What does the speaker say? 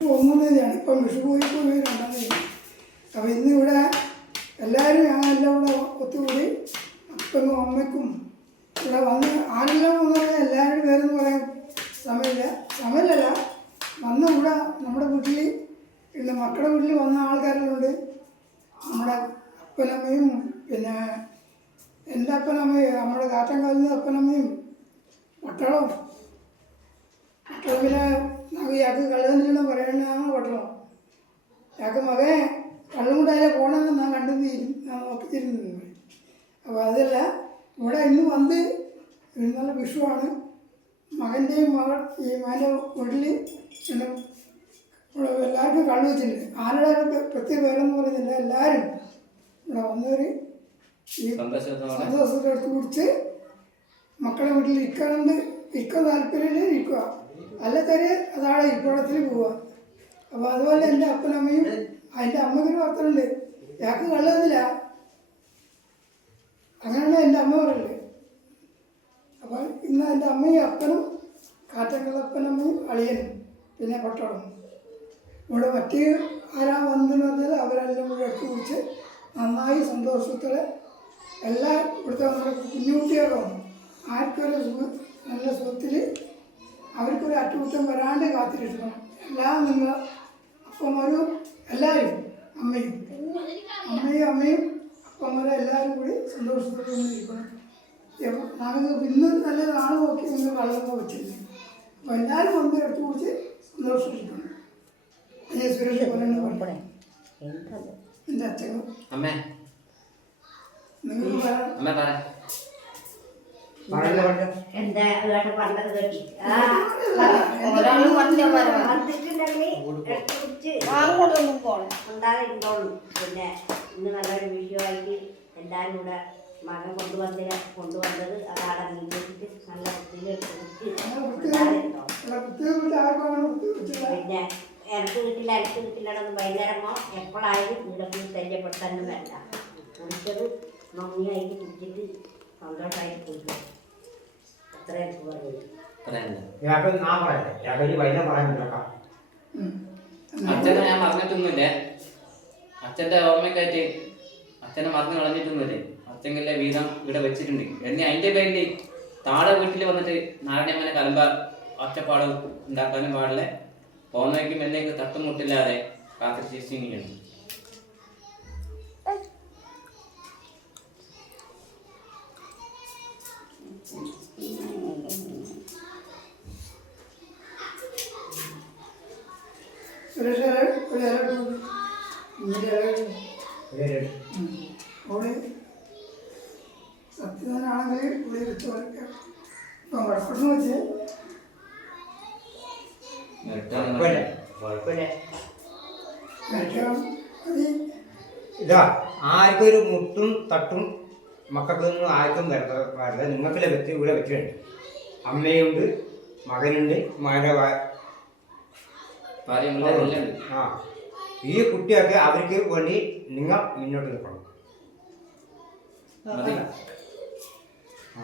ഒന്നാം ഇപ്പം വിഷു പോയിപ്പോൾ 2-ാം തീയതി. അപ്പോൾ ഇന്നിവിടെ എല്ലാവരും ഞങ്ങളെല്ലാം ഇവിടെ ഒത്തുകൂടി അപ്പനും അമ്മയ്ക്കും ഇവിടെ വന്ന് ആരെല്ലാം വന്നാൽ എല്ലാവരും പേരെന്ന് പറയാൻ സമയമില്ല വന്ന് ഇവിടെ നമ്മുടെ വീട്ടിൽ പിന്നെ മക്കളുടെ വീട്ടിൽ വന്ന ആൾക്കാരെല്ലാം നമ്മുടെ അപ്പനമ്മയും പിന്നെ എൻ്റെ അപ്പനമ്മയും നമ്മുടെ കാറ്റൻകാലിൻ്റെ അപ്പനമ്മയും പട്ടളമിലെ യാക്ക് കള്ളതെന്ന് പറയണതാണ് പട്ടളം. യാക്ക് മകൻ കള്ളും കൂടെ അതിലെ പോകണമെന്ന് ഞാൻ ഞാൻ നോക്കിച്ചിരുന്നു. അപ്പോൾ അതല്ല ഇവിടെ ഇന്ന് വന്ന് നല്ല വിഷുവാണ്. മകൻ്റെയും മകൾ ഈ മകൻ്റെ വീട്ടിൽ പിന്നെ എല്ലാവർക്കും കള്ളു വെച്ചിട്ടുണ്ട്. ആരുടെ പ്രത്യേക പേരെന്ന് പറയുന്നില്ല. എല്ലാവരും ഇവിടെ വന്നവർ ഈ സന്തോഷത്തെ എടുത്ത് കുടിച്ച് മക്കളെ വീട്ടിൽ ഇരിക്കാൻ താല്പര്യം ഇരിക്കുക, അല്ലത്തവർ അതാണ് ഇരിപ്പിടത്തിൽ പോവുക. അപ്പോൾ അതുപോലെ എൻ്റെ അപ്പനമ്മയും അതിൻ്റെ അമ്മക്കൊരു ഭർത്തനുണ്ട്, ഞങ്ങൾക്ക് കള്ളുന്നില്ല, അങ്ങനെയാണ് എൻ്റെ അമ്മ പറയുന്നത്. അപ്പോൾ ഇന്ന് എൻ്റെ അമ്മയും അപ്പനും കാറ്റക്കളപ്പനമ്മയും അളിയനും പിന്നെ പട്ടോളും ഇവിടെ മറ്റ് ആരാ വന്നെന്ന് പറഞ്ഞാൽ അവരെല്ലാം കൂടെ എടുത്ത് കുടിച്ച് നന്നായി സന്തോഷത്തോടെ എല്ലാ ഇവിടുത്തെ നമ്മുടെ കുഞ്ഞുകുട്ടികളും ആർക്കൊരു നല്ല സുഖത്തിൽ അവർക്കൊരു അറ്റകുറ്റം വരാണ്ട് കാത്തിരിക്കണം. എല്ലാം നിങ്ങൾ അപ്പന്മാരും എല്ലാവരും അമ്മയും അപ്പന്മാരും എല്ലാവരും കൂടി സന്തോഷത്തോടെ ഇരിക്കണം. നമുക്ക് ഇന്നൊരു നല്ല നാളെ നോക്കി നിങ്ങൾ വളർന്നു വെച്ചില്ല. അപ്പോൾ എല്ലാവരും വന്ന് എടുത്തു കുറിച്ച് സന്തോഷിക്കണം. സുരേഷ് പോലെ എൻ്റെ അച്ഛനും നിങ്ങൾ എന്താ പറഞ്ഞത് കേട്ടി ഉണ്ടാകും. പിന്നെ ഇന്ന് നല്ലൊരു വിഷയമായിട്ട് എല്ലാവരും കൂടെ മകൻ കൊണ്ടുവന്നത് അതാണ് വീട്ടിൽ നല്ല പിന്നെ ഇടക്ക് കിട്ടില്ലെന്നൊന്നും വൈകുന്നേരമോ എപ്പോഴായാലും ഇവിടെ പോയി ശല്യപ്പെടുത്താനും വേണ്ട. കുടിച്ചത് മമ്മിയായിട്ട് കുടിച്ചിട്ട് സന്തോഷമായിട്ട് കുടിക്കും. അത്രയും എനിക്ക് പറയുന്നത്. അച്ഛനെ ഞാൻ മറന്നിട്ടൊന്നുമില്ലേ, അച്ഛൻ്റെ ഓർമ്മയ്ക്കായിട്ട് അച്ഛനെ മറന്നു കളഞ്ഞിട്ടൊന്നുമില്ലേ. അച്ഛൻ്റെ വീതം ഇവിടെ വെച്ചിട്ടുണ്ട്. എന്നെ അതിൻ്റെ പേരിൽ താഴെ വീട്ടിൽ വന്നിട്ട് നാരായണമ്മനെ കലമ്പ ഒച്ചപ്പാട് ഉണ്ടാക്കാനും പാടില്ല. പോകുന്നവയ്ക്കും എന്നേക്ക് തട്ടുമുട്ടില്ലാതെ കാത്തിരിച്ചിരിക്കുകയാണ്. സത്യനാണെങ്കിൽ പുള്ളി വെച്ച് വരയ്ക്കാം. ഇപ്പം വഴക്കൊന്ന് വെച്ച് ഇതാ ആർക്കും ഒരു മുട്ടും തട്ടും മക്കൾക്കൊന്നും ആർക്കും വരരുത്. നിങ്ങൾക്ക് വെച്ച് ഇവിടെ വെച്ചിട്ടുണ്ട്. അമ്മയുണ്ട്, മകനുണ്ട്, മകൻ്റെ ആ ഈ കുട്ടിയൊക്കെ അവർക്ക് വേണ്ടി നിങ്ങൾ മുന്നോട്ട് നിൽക്കണം. ആ